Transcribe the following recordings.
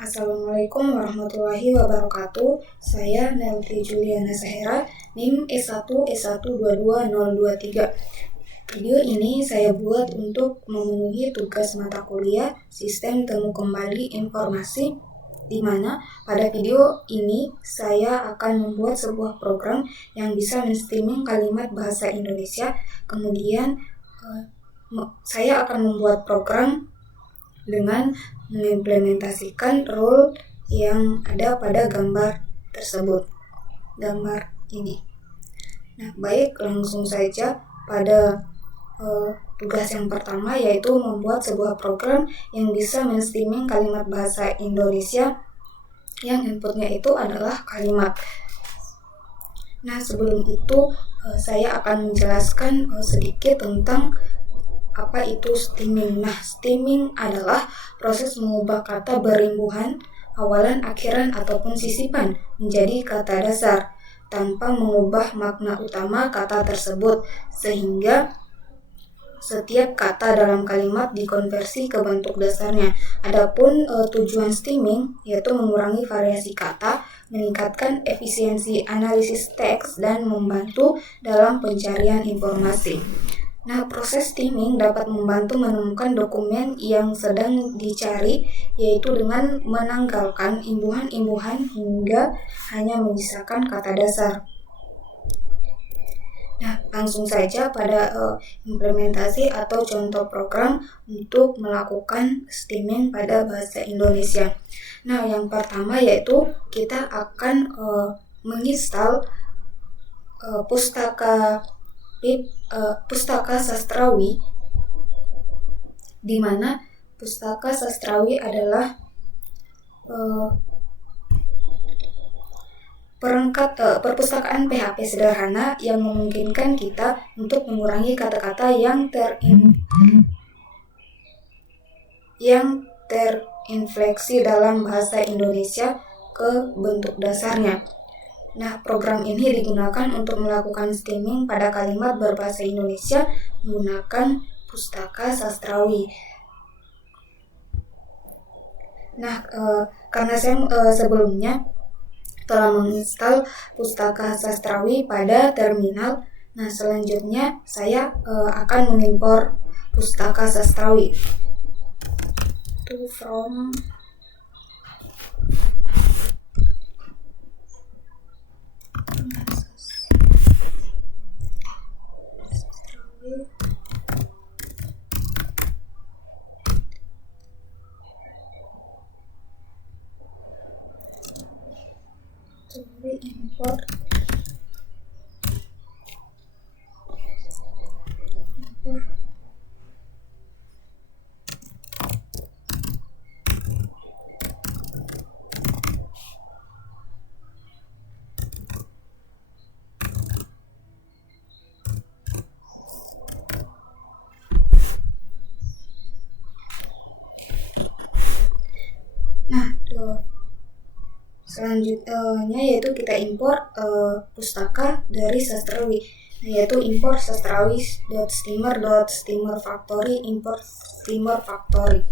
Assalamualaikum warahmatullahi wabarakatuh. Saya Nelty Juliana Sahera, NIM S1S1222023. Video ini saya buat untuk memenuhi tugas mata kuliah Sistem Temu Kembali Informasi, di mana pada video ini saya akan membuat sebuah program yang bisa men-streaming kalimat bahasa Indonesia. Kemudian saya akan membuat program dengan mengimplementasikan rule yang ada pada gambar tersebut, gambar ini. Nah, baik, langsung saja pada tugas yang pertama, yaitu membuat sebuah program yang bisa men-streaming kalimat bahasa Indonesia yang inputnya itu adalah kalimat. Nah, sebelum itu saya akan menjelaskan sedikit tentang apa itu streaming. Nah, streaming adalah proses mengubah kata berimbuhan, awalan, akhiran, ataupun sisipan menjadi kata dasar tanpa mengubah makna utama kata tersebut, sehingga setiap kata dalam kalimat dikonversi ke bentuk dasarnya. Adapun tujuan streaming yaitu mengurangi variasi kata, meningkatkan efisiensi analisis teks, dan membantu dalam pencarian informasi. Nah, proses streaming dapat membantu menemukan dokumen yang sedang dicari, yaitu dengan menanggalkan imbuhan-imbuhan hingga hanya menyisakan kata dasar. Nah, langsung saja pada implementasi atau contoh program untuk melakukan streaming pada bahasa Indonesia. Nah, yang pertama yaitu kita akan menginstal Pustaka Sastrawi, di mana Pustaka Sastrawi adalah perpustakaan PHP sederhana yang memungkinkan kita untuk mengurangi kata-kata yang terinfleksi dalam bahasa Indonesia ke bentuk dasarnya. Nah, program ini digunakan untuk melakukan streaming pada kalimat berbahasa Indonesia menggunakan Pustaka Sastrawi. Nah, karena saya sebelumnya telah menginstal Pustaka Sastrawi pada terminal, nah selanjutnya saya akan mengimpor Pustaka Sastrawi from import selanjutnya yaitu kita import pustaka dari Sastrawi, yaitu import sastrawi.steamer.steamerfactory import steamer factory.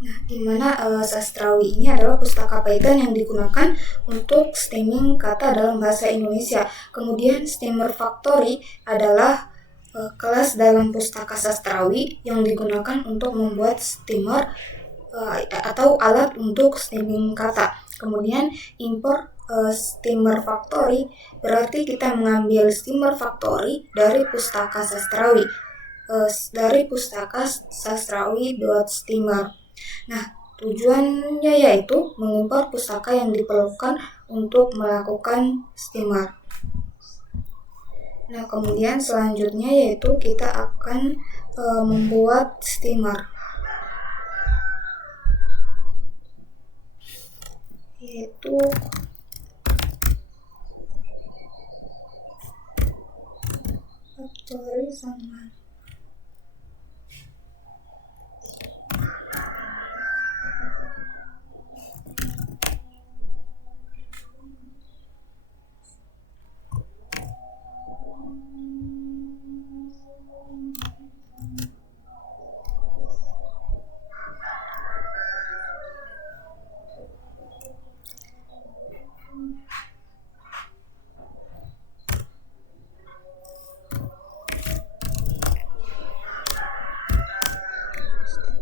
Nah, dimana Sastrawi ini adalah pustaka Python yang digunakan untuk streaming kata dalam bahasa Indonesia. Kemudian Steamer Factory adalah kelas dalam pustaka Sastrawi yang digunakan untuk membuat steamer atau alat untuk streaming kata. Kemudian import Steamer Factory berarti kita mengambil Steamer Factory dari pustaka Sastrawi, dari pustaka sastrawi.steamer. Nah, tujuannya yaitu mengimpor pustaka yang diperlukan untuk melakukan steamer. Nah, kemudian selanjutnya yaitu kita akan membuat steamer, yaitu factory sama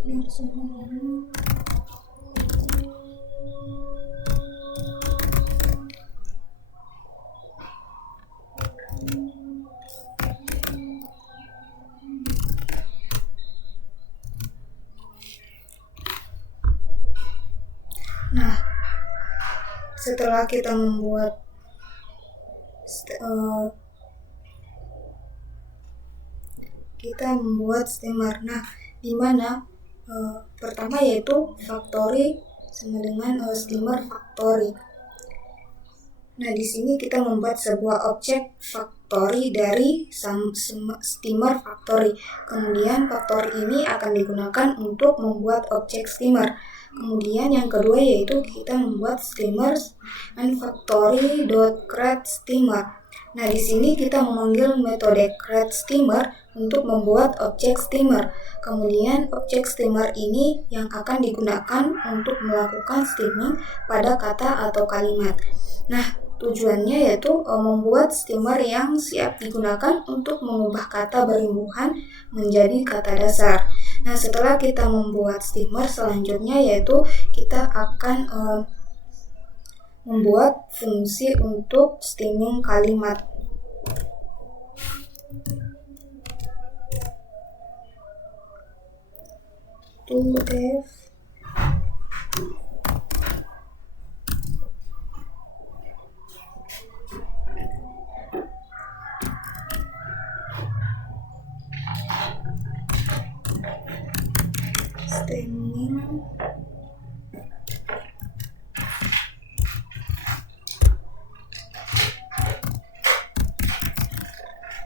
Nah, setelah kita membuat steamer, nah dimana pertama yaitu factory sama dengan steamer factory. Nah, di sini kita membuat sebuah objek factory dari steamer factory. Kemudian factory ini akan digunakan untuk membuat objek steamer. Kemudian yang kedua yaitu kita membuat steamer and factory.create steamer. Nah, di sini kita memanggil metode create steamer untuk membuat objek steamer. Kemudian objek steamer ini yang akan digunakan untuk melakukan steaming pada kata atau kalimat. Nah, tujuannya yaitu membuat steamer yang siap digunakan untuk mengubah kata berimbuhan menjadi kata dasar. Nah, setelah kita membuat steamer, selanjutnya yaitu kita akan membuat fungsi untuk steaming kalimat. To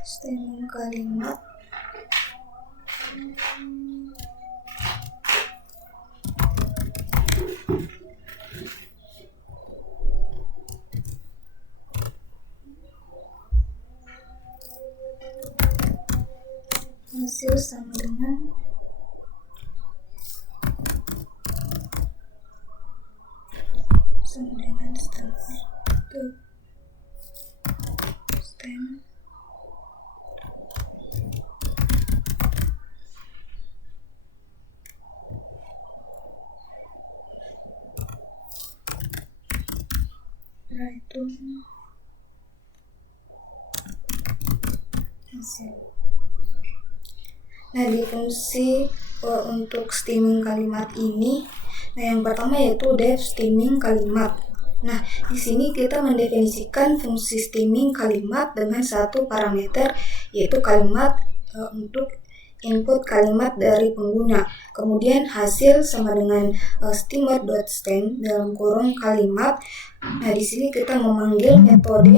stemming kalimat. Hasil sama dengan stem itu hasil. Nah, di fungsi untuk steaming kalimat ini, nah yang pertama yaitu def steaming kalimat. Nah, di sini kita mendefinisikan fungsi steaming kalimat dengan satu parameter yaitu kalimat untuk input kalimat dari pengguna. Kemudian hasil sama dengan steamer.stem dalam kurung kalimat. Nah, di sini kita memanggil metode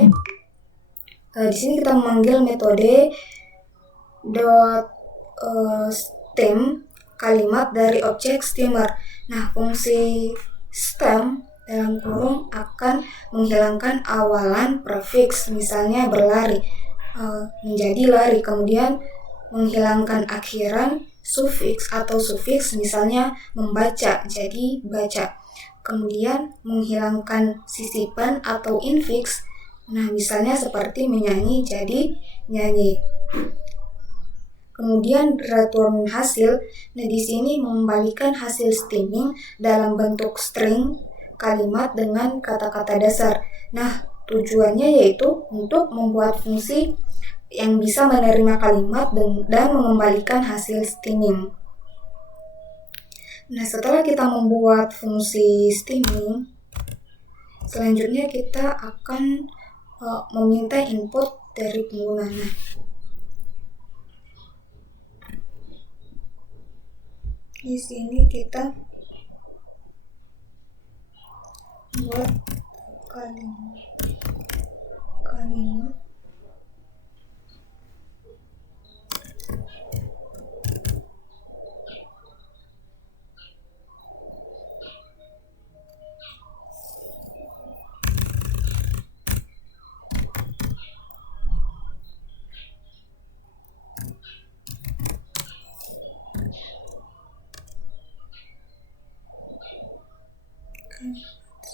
stem kalimat dari objek steamer. Nah, fungsi stem dalam kurung akan menghilangkan awalan prefix, misalnya berlari menjadi lari, kemudian menghilangkan akhiran sufiks atau sufiks, misalnya membaca jadi baca, kemudian menghilangkan sisipan atau infix, nah misalnya seperti menyanyi jadi nyanyi. Kemudian return hasil. Nah, di sini mengembalikan hasil steaming dalam bentuk string kalimat dengan kata-kata dasar. Nah, tujuannya yaitu untuk membuat fungsi yang bisa menerima kalimat dan mengembalikan hasil steaming. Nah, setelah kita membuat fungsi steaming, selanjutnya kita akan meminta input dari pengguna. Nah, di sini kita buat kalimat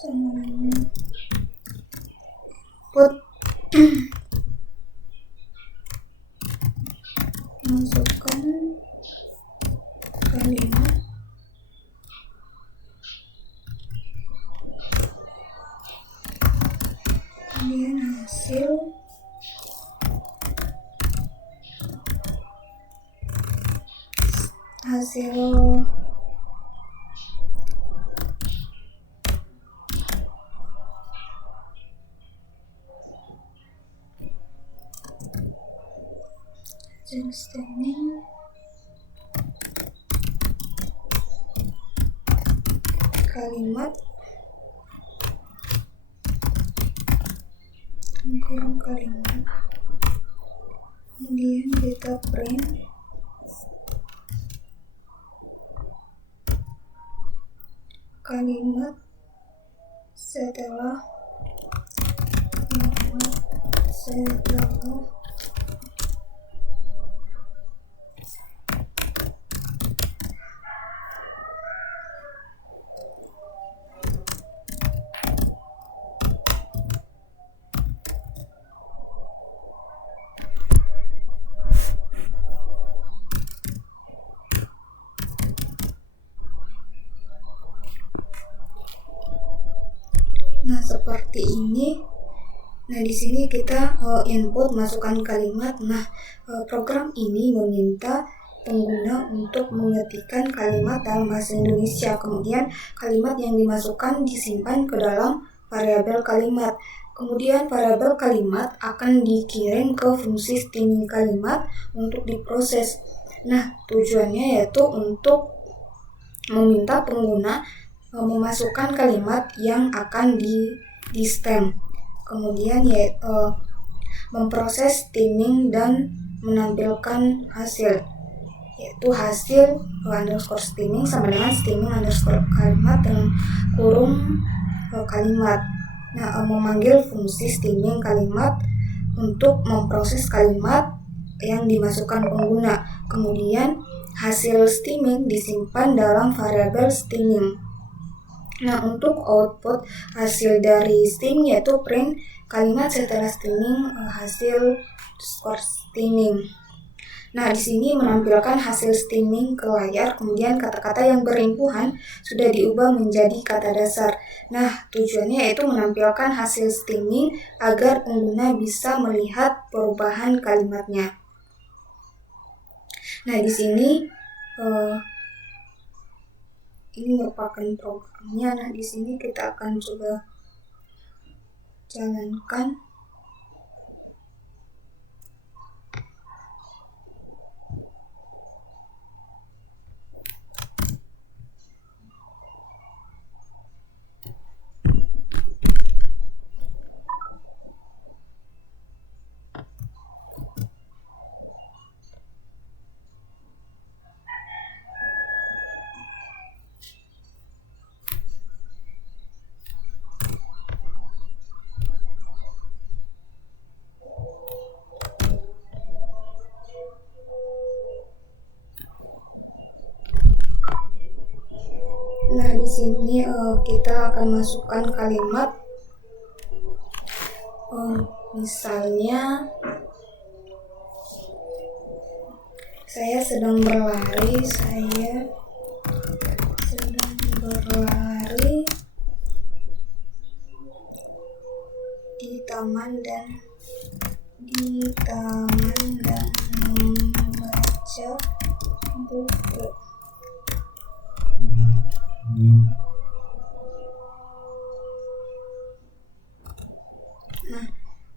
sama dengan input masukkan kalimat hasil stemming kalimat kurang kalimat, kemudian kita print kalimat setelah Nah, seperti ini. Nah, di sini kita input masukkan kalimat. Nah, program ini meminta pengguna untuk mengetikkan kalimat dalam bahasa Indonesia. Kemudian kalimat yang dimasukkan disimpan ke dalam variabel kalimat. Kemudian variabel kalimat akan dikirim ke fungsi stemming kalimat untuk diproses. Nah, tujuannya yaitu untuk meminta pengguna memasukkan kalimat yang akan di stem. Kemudian memproses stemming dan menampilkan hasil, yaitu hasil underscore stemming sama dengan stemming underscore kalimat dalam kurung kalimat. Nah, memanggil fungsi stemming kalimat untuk memproses kalimat yang dimasukkan pengguna. Kemudian hasil stemming disimpan dalam variabel stemming. Nah, untuk output hasil dari stemming yaitu print kalimat setelah stemming hasil skor stemming. Nah, di sini menampilkan hasil stemming ke layar, kemudian kata-kata yang berimpuhan sudah diubah menjadi kata dasar. Nah, tujuannya yaitu menampilkan hasil stemming agar pengguna bisa melihat perubahan kalimatnya. Nah, di sini ini merupakan programnya. Nah, di sini kita akan coba jalankan. Nah, di sini kita akan masukkan kalimat, misalnya saya sedang berlari di taman dan membaca buku. Nah,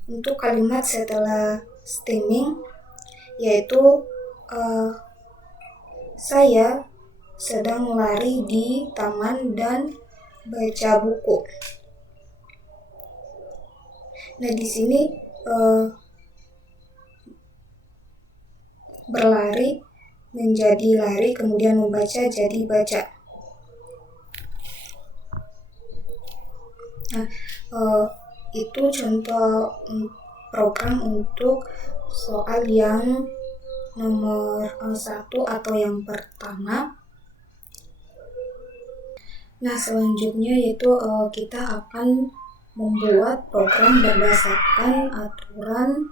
untuk kalimat setelah stemming yaitu saya sedang lari di taman dan baca buku. Nah, di sini berlari menjadi lari, kemudian membaca jadi baca. Nah, itu contoh program untuk soal yang nomor 1 atau yang pertama. Nah, selanjutnya yaitu kita akan membuat program berdasarkan aturan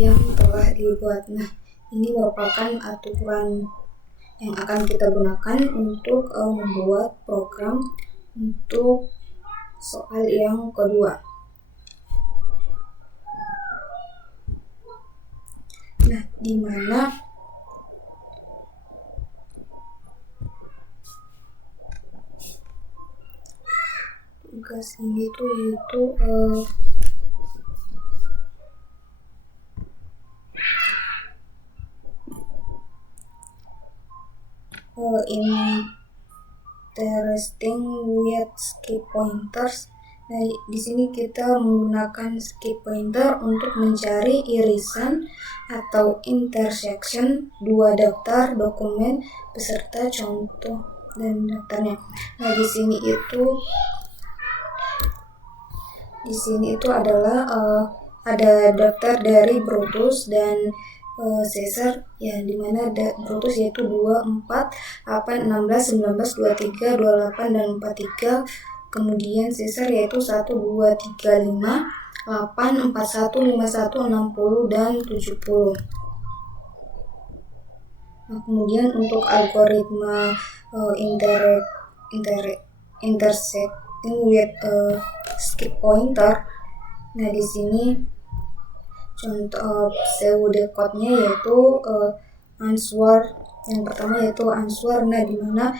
yang telah dibuat. Nah, ini merupakan aturan yang akan kita gunakan untuk membuat program untuk soal yang kedua. Nah, di mana tugas ini tuh yaitu interesting with skip pointers. Nah, di sini kita menggunakan skip pointer untuk mencari irisan atau intersection dua daftar dokumen beserta contoh dan daftarnya. Nah, di sini itu adalah ada daftar dari Brutus dan Caesar, ya, dimana Brutus yaitu 2, 4, 8, 16, 19, 23, 28, dan 43. Kemudian Caesar yaitu 1, 2, 3, 5, 8, 41, 51, 60, dan 70. Nah, kemudian untuk algoritma intersecting with skip pointer, nah di sini contoh pseudocode-nya yaitu answer. Yang pertama yaitu answer. Nah, di mana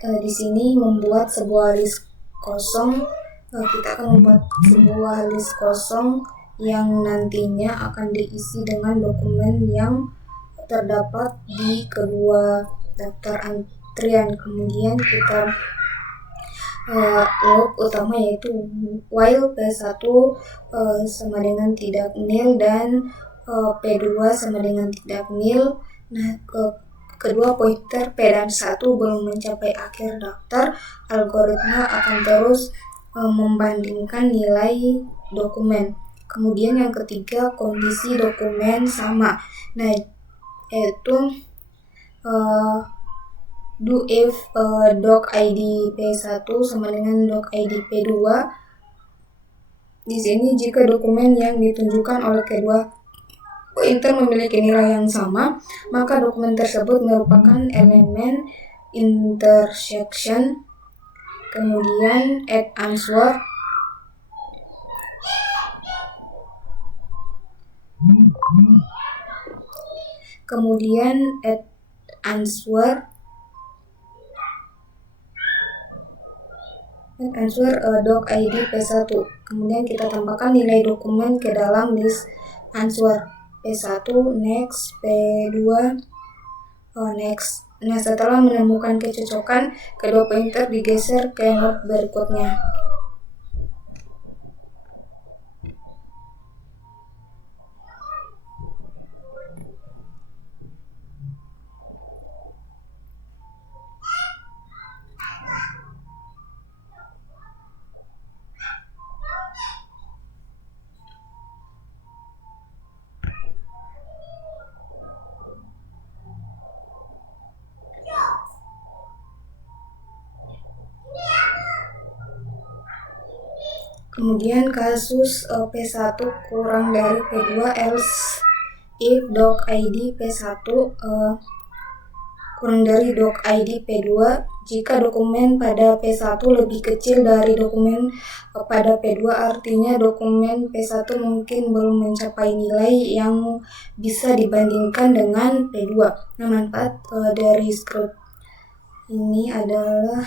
di sini membuat sebuah list kosong. Kita akan membuat sebuah list kosong yang nantinya akan diisi dengan dokumen yang terdapat di kedua daftar antrian. Kemudian kita log utama yaitu while P1 sama dengan tidak nil dan P2 sama dengan tidak nil. Nah, kedua pointer P dan 1 belum mencapai akhir daftar, algoritma akan terus membandingkan nilai dokumen. Kemudian yang ketiga, kondisi dokumen sama. Nah, yaitu do if doc ID P1 sama dengan doc ID P2. Di sini jika dokumen yang ditunjukkan oleh kedua pointer memiliki nilai yang sama, maka dokumen tersebut merupakan elemen intersection. Kemudian add answer. Kemudian add answer doc ID P1. Kemudian kita tambahkan nilai dokumen ke dalam list answer. P1 next, P2 next. Nah, setelah menemukan kecocokan, kedua pointer digeser ke node berikutnya. Kemudian kasus P1 kurang dari P2 else if doc ID P1 kurang dari doc ID P2 jika dokumen pada P1 lebih kecil dari dokumen pada P2, artinya dokumen P1 mungkin belum mencapai nilai yang bisa dibandingkan dengan P2. Nah, manfaat dari script ini adalah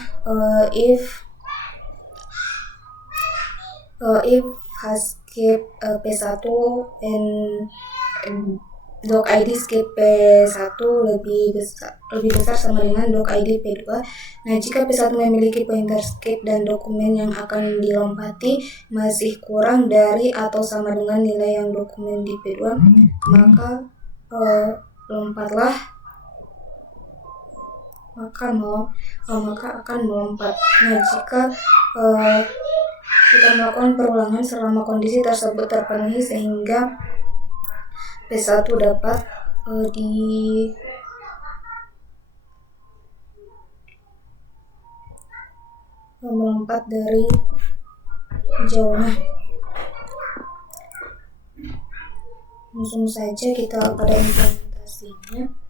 if skip P1 and doc ID skip P1 lebih besar sama dengan doc ID P2. Nah, jika P1 memiliki pointer skip dan dokumen yang akan dilompati masih kurang dari atau sama dengan nilai yang dokumen di P2, maka akan melompat. Nah, jika kita melakukan perulangan selama kondisi tersebut terpenuhi sehingga P1 dapat melompat dari jauh. Nah, langsung saja kita pada implementasinya.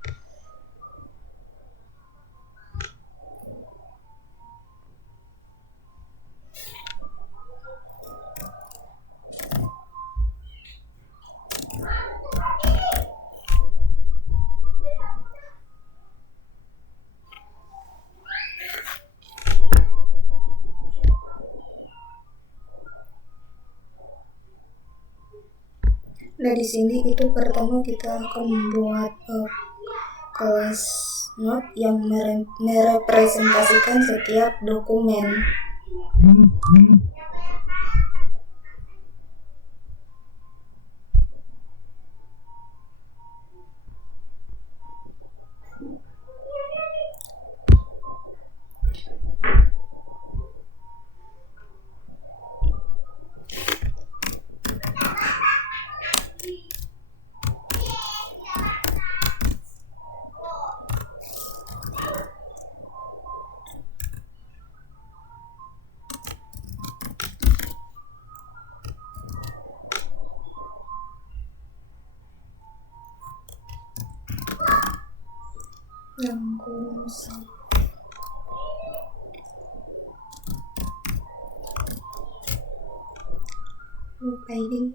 Nah, di sini itu pertama kita akan membuat kelas note yang merepresentasikan setiap dokumen. Rangkum ID.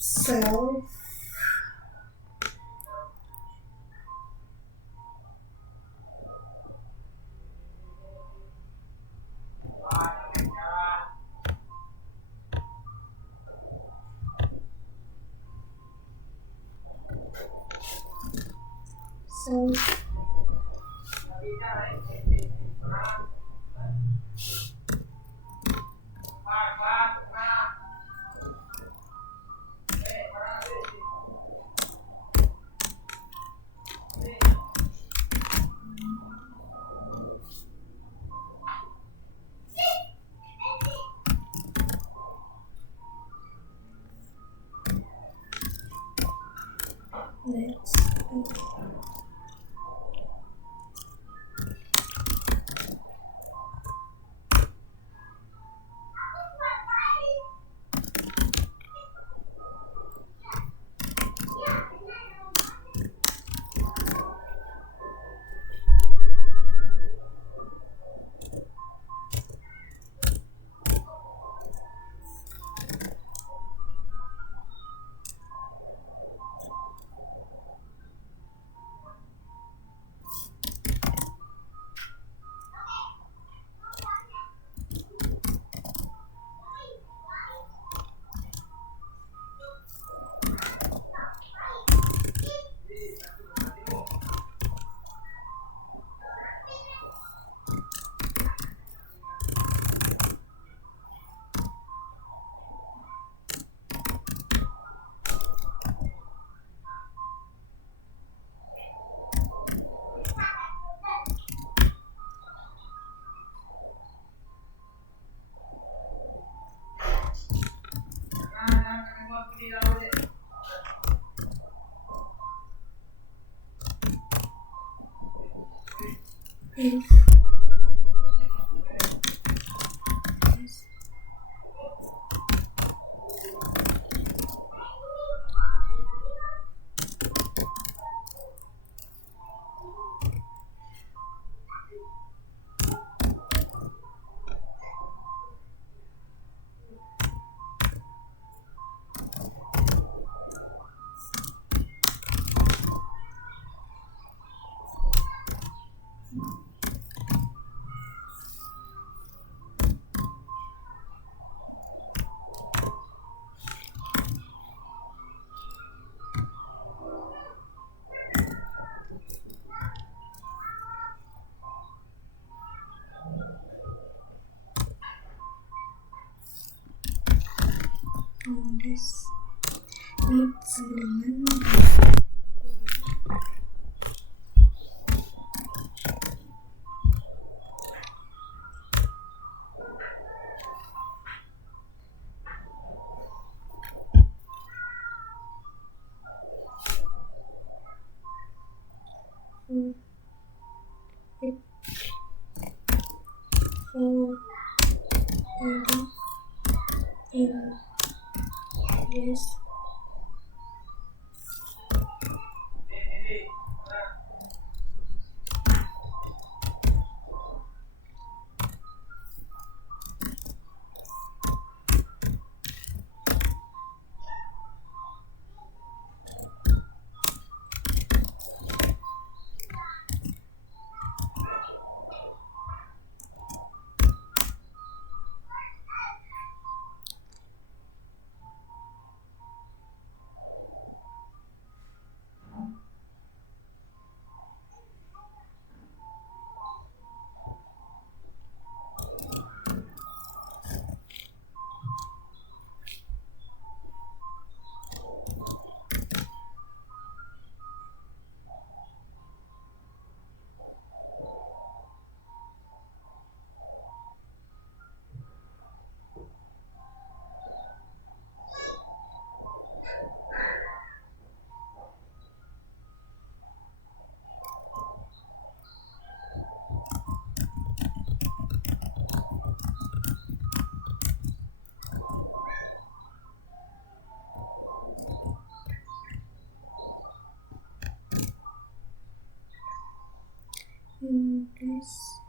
Self. sebelumnya in this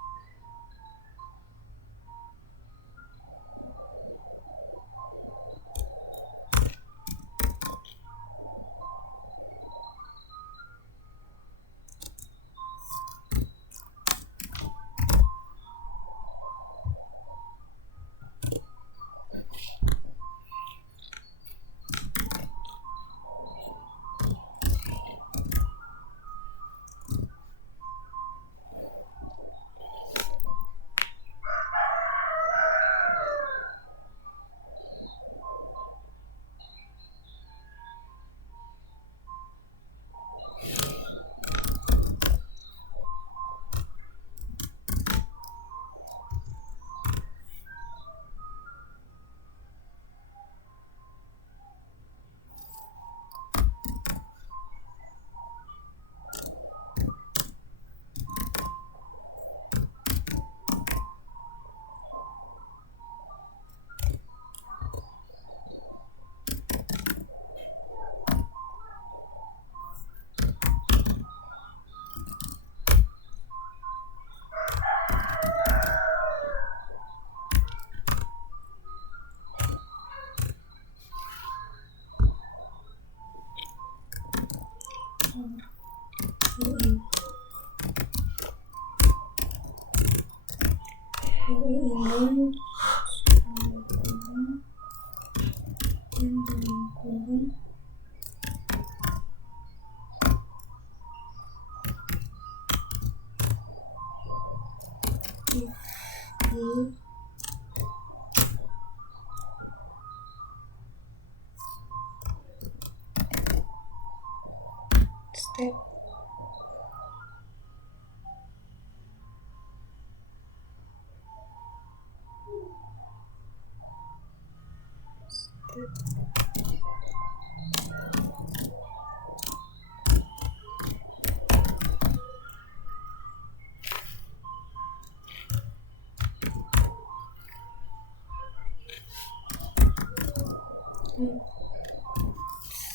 step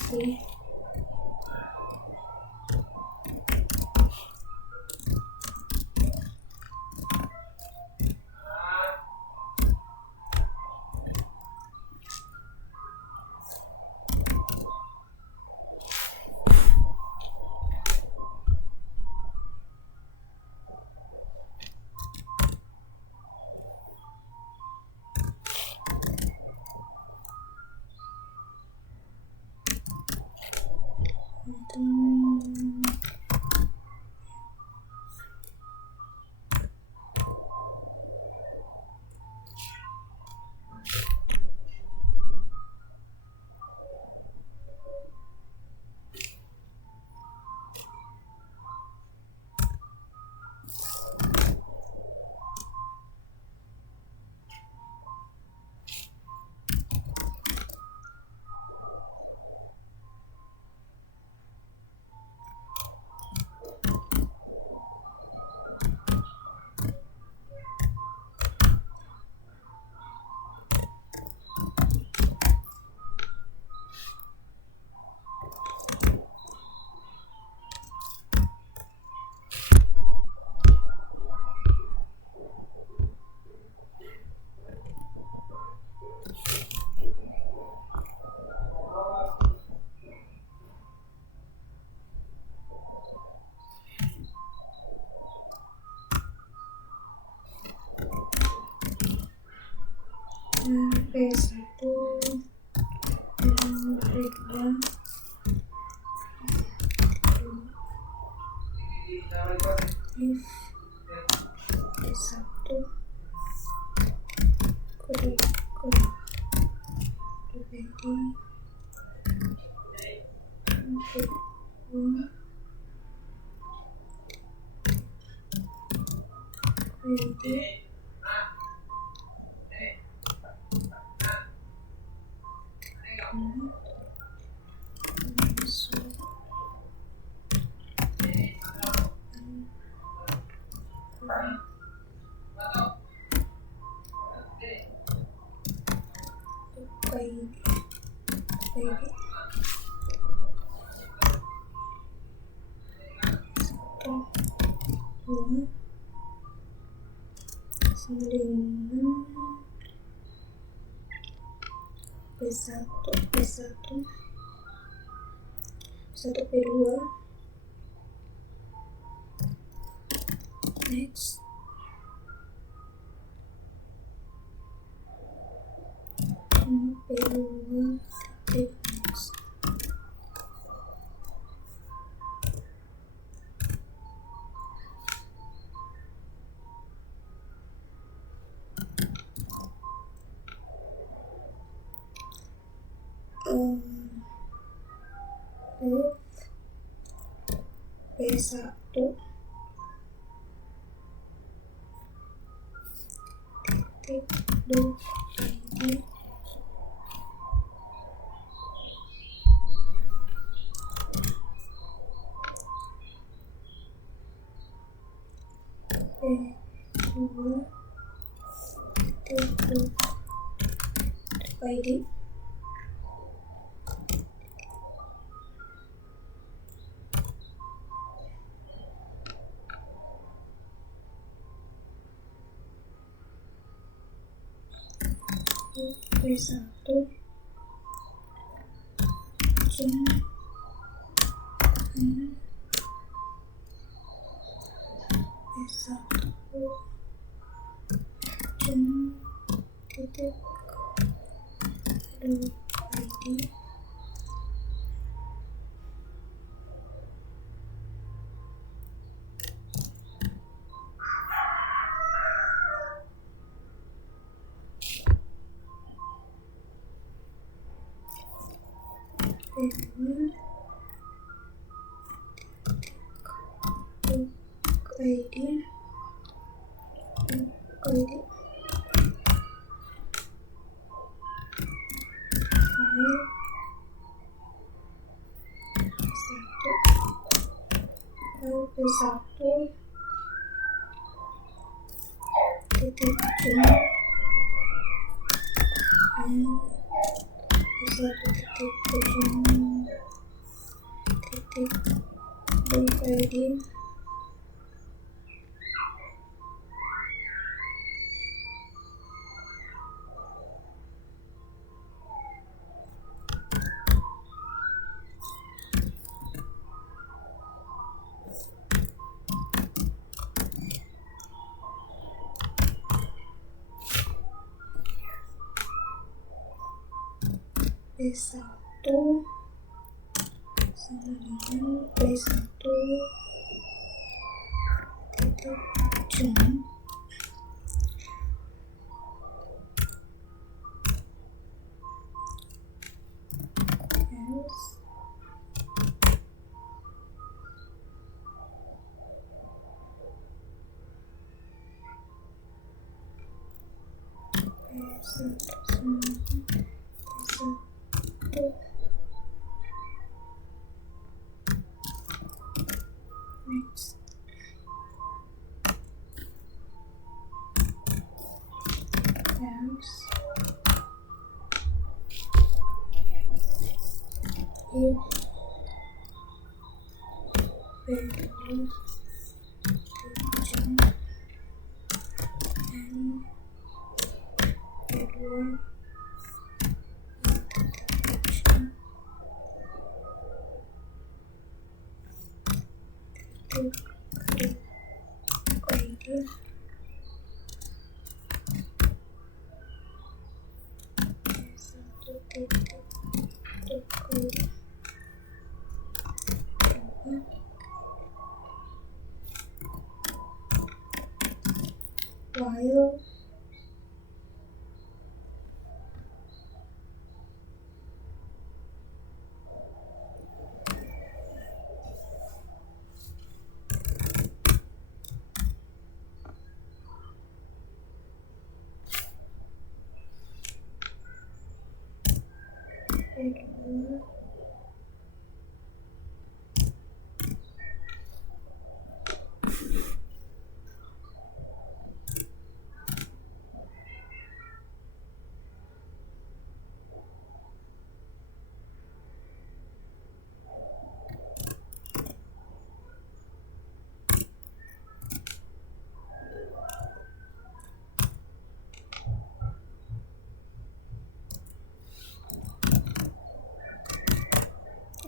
see P1 dan P2 if P1 P2 next P2 next P1 titik 2 ini P2 titik 2 ID P1 jam P1 jam titik 2 ID P2 ID P1 titik jam P1 titik jam titik 2 ID P1 sama dengan P1 titik jam next if P2 jam and P2 ID while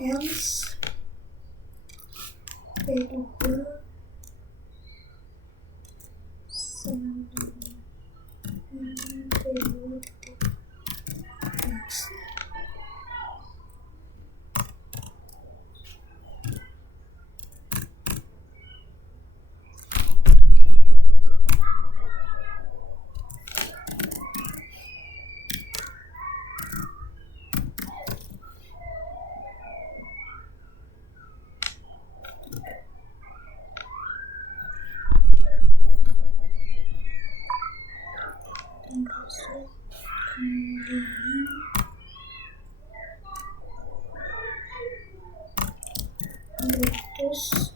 else P2 sama P2 next. Terus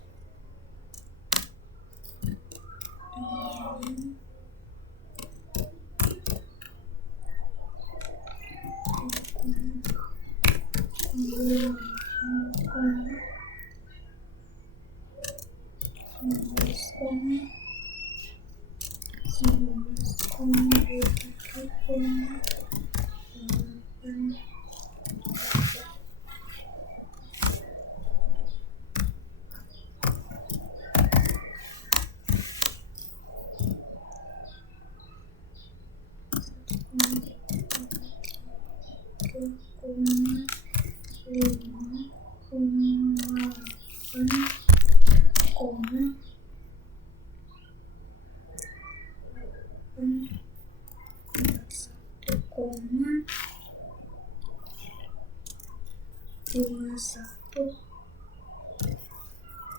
lima satu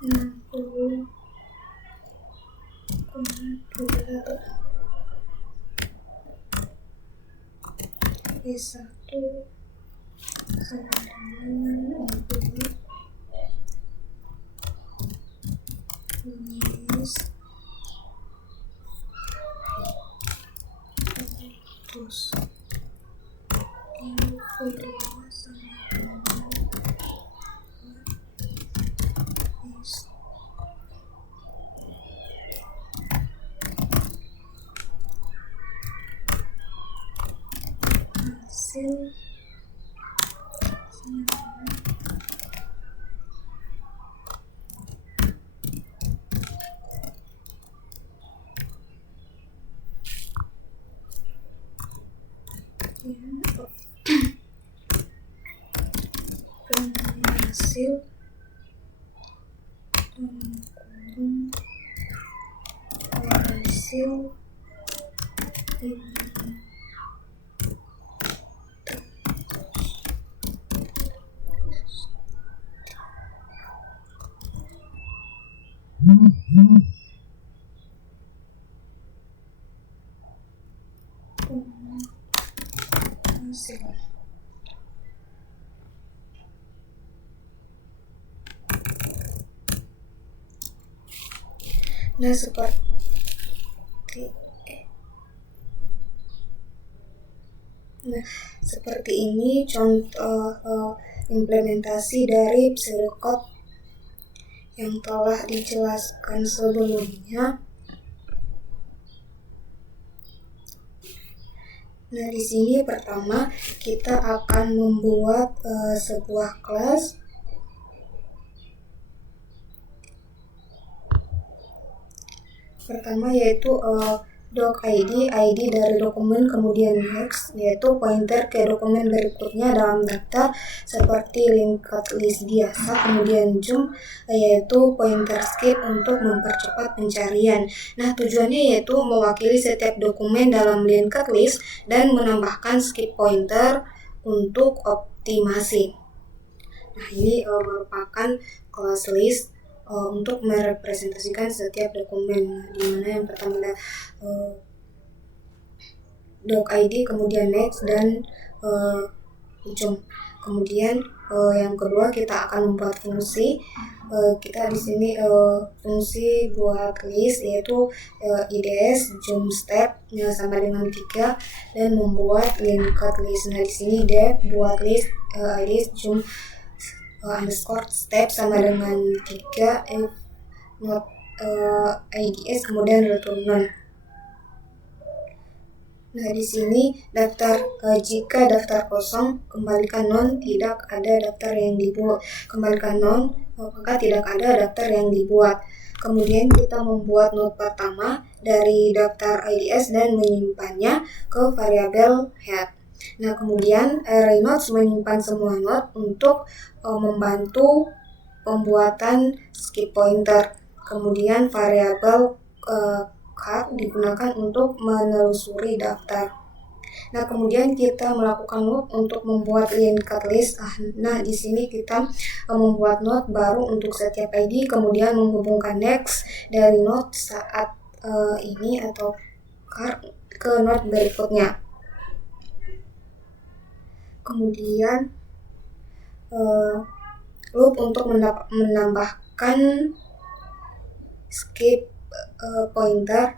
60,2 E1 sama dengan 60 minus 100 E2 sama dengan hasil hasil hasil nah seperti ini contoh implementasi dari pseudocode yang telah dijelaskan sebelumnya. Nah, di sini pertama kita akan membuat sebuah kelas. Pertama yaitu doc ID dari dokumen, kemudian next yaitu pointer ke dokumen berikutnya dalam daftar seperti linked list biasa, kemudian jump yaitu pointer skip untuk mempercepat pencarian. Nah, tujuannya yaitu mewakili setiap dokumen dalam linked list dan menambahkan skip pointer untuk optimasi. Nah, ini merupakan class list untuk merepresentasikan setiap dokumen, di mana yang pertama ada doc ID, kemudian next, dan jump. Kemudian yang kedua kita akan membuat fungsi. Kita di sini fungsi buat list yaitu IDS jump step sama dengan 3 dan membuat linked list. Nah, di sini def buat list IDS jump underscore step sama dengan 3 if not IDS kemudian return none. Nah, di sini daftar jika daftar kosong kembalikan none, tidak ada daftar yang dibuat. Kembalikan none, maka tidak ada daftar yang dibuat. Kemudian kita membuat node pertama dari daftar IDS dan menyimpannya ke variabel head. Nah, kemudian array nodes menyimpan semua node untuk membantu pembuatan skip pointer. Kemudian variabel card digunakan untuk menelusuri daftar. Nah, kemudian kita melakukan loop untuk membuat linked list. Nah, di sini kita membuat node baru untuk setiap ID, kemudian menghubungkan next dari node saat ini atau card ke node berikutnya. Kemudian loop untuk menambahkan skip pointer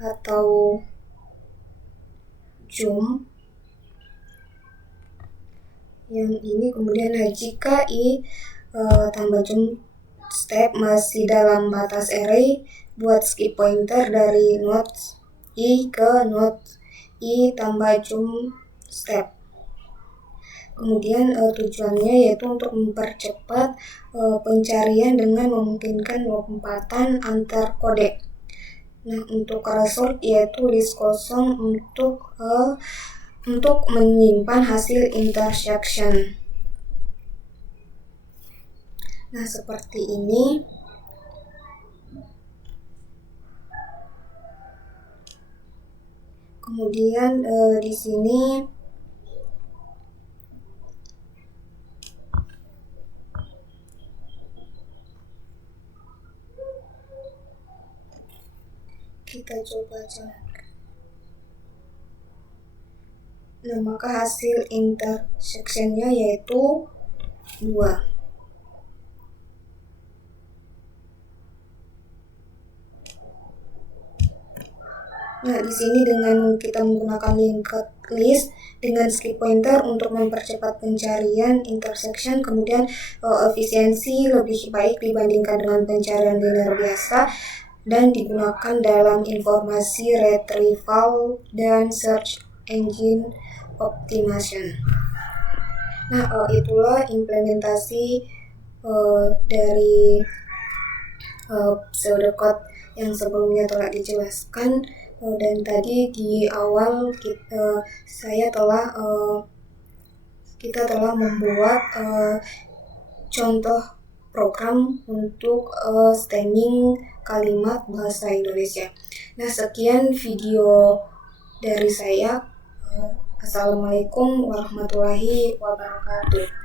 atau jump yang ini. Kemudian jika i tambah jump step masih dalam batas array, buat skip pointer dari node i ke node i tambah jump step. Kemudian tujuannya yaitu untuk mempercepat pencarian dengan memungkinkan lompatan antar kode. Nah, untuk result yaitu list kosong untuk menyimpan hasil intersection. Nah, seperti ini. Kemudian di sini kita coba jalankan. Nah, maka hasil intersectionnya yaitu 2. Nah, di sini dengan kita menggunakan linked list dengan skip pointer untuk mempercepat pencarian intersection, kemudian efisiensi lebih baik dibandingkan dengan pencarian linear biasa, dan digunakan dalam informasi retrieval dan search engine optimization. Nah, itulah implementasi dari pseudocode yang sebelumnya telah dijelaskan, dan tadi di awal kita telah membuat contoh program untuk stemming kalimat bahasa Indonesia. Nah, sekian video dari saya. Assalamualaikum warahmatullahi wabarakatuh.